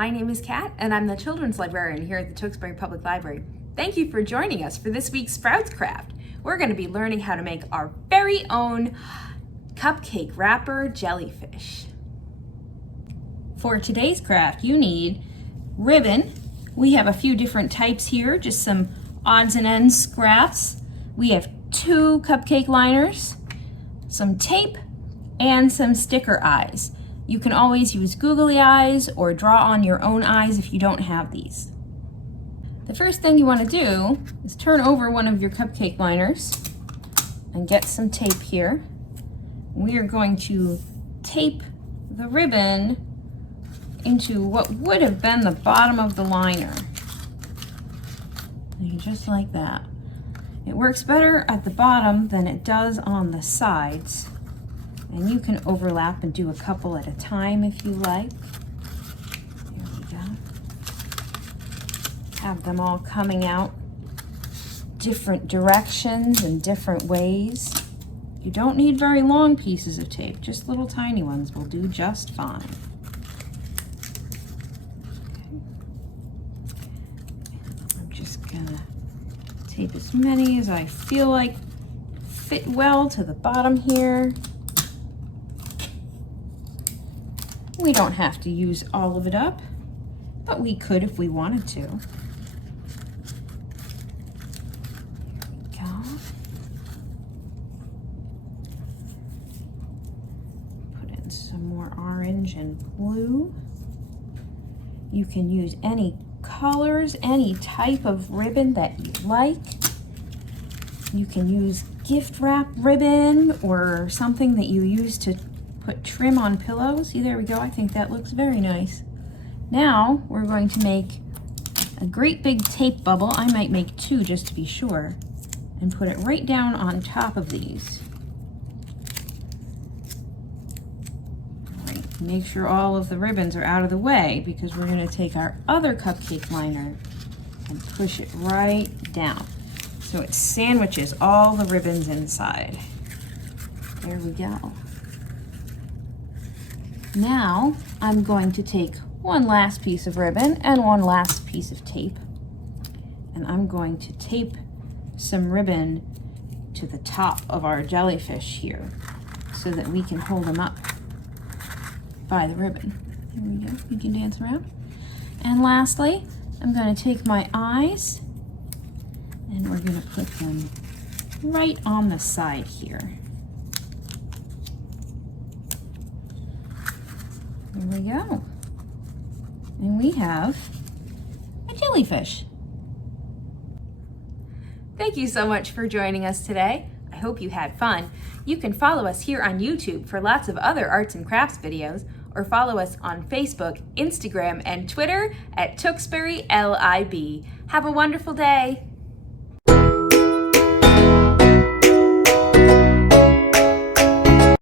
My name is Kat, and I'm the Children's Librarian here at the Tewksbury Public Library. Thank you for joining us for this week's Sprouts Craft. We're going to be learning how to make our very own cupcake wrapper jellyfish. For today's craft, you need ribbon. We have a few different types here, just some odds and ends scraps. We have 2 cupcake liners, some tape, and some sticker eyes. You can always use googly eyes or draw on your own eyes if you don't have these. The first thing you want to do is turn over one of your cupcake liners and get some tape here. We are going to tape the ribbon into what would have been the bottom of the liner. Just like that. It works better at the bottom than it does on the sides. And you can overlap and do a couple at a time if you like. There we go. Have them all coming out different directions and different ways. You don't need very long pieces of tape, just little tiny ones will do just fine. Okay. I'm just gonna tape as many as I feel like fit well to the bottom here. We don't have to use all of it up, but we could if we wanted to. There we go. Put in some more orange and blue. You can use any colors, any type of ribbon that you like. You can use gift wrap ribbon or something that you use to put trim on pillows. See, there we go. I think that looks very nice. Now we're going to make a great big tape bubble. I might make 2 just to be sure, and put it right down on top of these. All right, make sure all of the ribbons are out of the way because we're going to take our other cupcake liner and push it right down so it sandwiches all the ribbons inside. There we go. Now I'm going to take one last piece of ribbon and one last piece of tape, and I'm going to tape some ribbon to the top of our jellyfish here so that we can hold them up by the ribbon. There we go. You can dance around. And lastly, I'm going to take my eyes and we're going to put them right on the side here. There we go. And we have a jellyfish. Thank you so much for joining us today. I hope you had fun. You can follow us here on YouTube for lots of other arts and crafts videos, or follow us on Facebook, Instagram, and Twitter at Tewksbury LIB. Have a wonderful day.